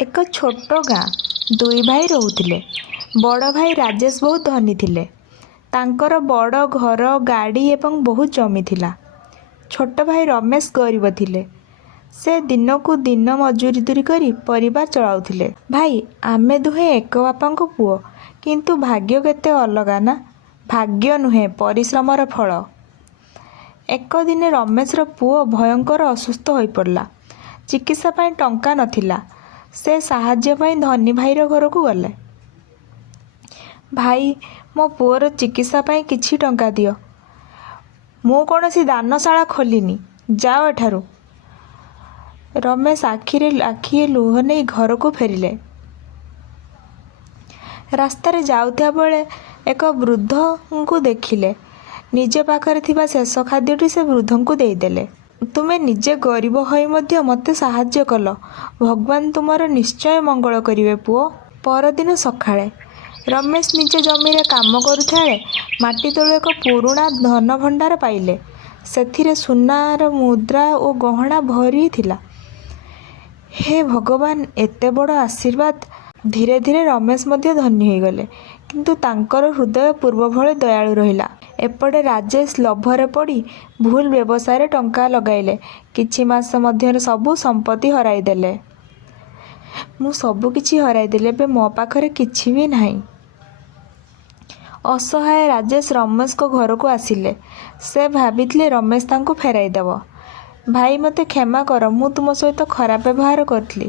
ଏକ ଛୋଟ ଗାଁ। ଦୁଇ ଭାଇ ରହୁଥିଲେ। ବଡ଼ ଭାଇ ରାଜେଶ ବହୁତ ଧନୀ ଥିଲେ। ତାଙ୍କର ବଡ଼ ଘର, ଗାଡ଼ି ଏବଂ ବହୁତ ଜମି ଥିଲା। ଛୋଟ ଭାଇ ରମେଶ ଗରିବ ଥିଲେ। ସେ ଦିନକୁ ଦିନ ମଜୁରୀ କରି ପରିବାର ଚଳାଉଥିଲେ। ଭାଇ, ଆମେ ଦୁହେଁ ଏକ ବାପାଙ୍କ ପୁଅ, କିନ୍ତୁ ଭାଗ୍ୟ କେତେ ଅଲଗା ନା? ଭାଗ୍ୟ ନୁହେଁ, ପରିଶ୍ରମର ଫଳ। ଏକ ଦିନେ ରମେଶର ପୁଅ ଭୟଙ୍କର ଅସୁସ୍ଥ ହୋଇପଡ଼ିଲା। ଚିକିତ୍ସା ପାଇଁ ଟଙ୍କା ନଥିଲା। ସେ ସାହାଯ୍ୟ ପାଇଁ ଧନୀ ଭାଇର ଘରକୁ ଗଲେ। ଭାଇ, ମୋ ପୁଅର ଚିକିତ୍ସା ପାଇଁ କିଛି ଟଙ୍କା ଦିଅ। ମୁଁ କୌଣସି ଦାନଶାଳା ଖୋଲିନି, ଯାଅ ଏଠାରୁ। ରମେଶ ଆଖିଏ ଲୁହ ନେଇ ଘରକୁ ଫେରିଲେ। ରାସ୍ତାରେ ଯାଉଥିବା ବେଳେ ଏକ ବୃଦ୍ଧଙ୍କୁ ଦେଖିଲେ। ନିଜ ପାଖରେ ଥିବା ଶେଷ ଖାଦ୍ୟଟି ସେ ବୃଦ୍ଧଙ୍କୁ ଦେଇଦେଲେ। ତୁମେ ନିଜେ ଗରିବ ହୋଇ ମଧ୍ୟ ମୋତେ ସାହାଯ୍ୟ କଲ। ଭଗବାନ ତୁମର ନିଶ୍ଚୟ ମଙ୍ଗଳ କରିବେ ପୁଅ। ପରଦିନ ସକାଳେ ରମେଶ ନିଜ ଜମିରେ କାମ କରୁଥାଏ ମାଟି ତଳୁ ଏକ ପୁରୁଣା ଧନ ଭଣ୍ଡାର ପାଇଲେ। ସେଥିରେ ସୁନାର ମୁଦ୍ରା ଓ ଗହଣା ଭରି ଥିଲା। ହେ ଭଗବାନ, ଏତେ ବଡ଼ ଆଶୀର୍ବାଦ! ଧୀରେ ଧୀରେ ରମେଶ ମଧ୍ୟ ଧନୀ ହୋଇଗଲେ, କିନ୍ତୁ ତାଙ୍କର ହୃଦୟ ପୂର୍ବ ଭଳି ଦୟାଳୁ ରହିଲା। ଏପଟେ ରାଜେଶ ଲୋଭରେ ପଡ଼ି ଭୁଲ ବ୍ୟବସାୟରେ ଟଙ୍କା ଲଗାଇଲେ। କିଛି ମାସ ମଧ୍ୟରେ ସବୁ ସମ୍ପତ୍ତି ହରାଇଦେଲେ। ମୁଁ ସବୁ କିଛି ହରାଇଦେଲି, ଏବେ ମୋ ପାଖରେ କିଛି ବି ନାହିଁ। ଅସହାୟ ରାଜେଶ ରମେଶଙ୍କ ଘରକୁ ଆସିଲେ। ସେ ଭାବିଥିଲେ ରମେଶ ତାଙ୍କୁ ଫେରାଇଦେବ। ଭାଇ, ମୋତେ କ୍ଷମା କର, ମୁଁ ତୁମ ସହିତ ଖରାପ ବ୍ୟବହାର କରିଥିଲି।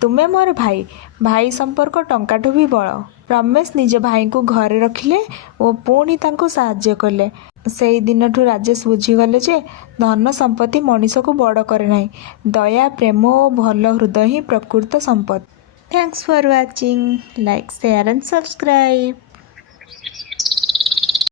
ତୁମେ ମୋର ଭାଇ। ଭାଇ ସମ୍ପର୍କ ଟଙ୍କାଠୁ ବି ବଡ଼। ରମେଶ ନିଜ ଭାଇଙ୍କୁ ଘରେ ରଖିଲେ ଓ ପୁଣି ତାଙ୍କୁ ସାହାଯ୍ୟ କଲେ। ସେହି ଦିନଠୁ ରାଜେଶ ବୁଝିଗଲେ ଯେ ଧନ ସମ୍ପତ୍ତି ମଣିଷକୁ ବଡ଼ କରେ ନାହିଁ। ଦୟା, ପ୍ରେମ ଓ ଭଲ ହୃଦୟ ହିଁ ପ୍ରକୃତ ସମ୍ପଦ। Thanks for watching. Like, share and subscribe.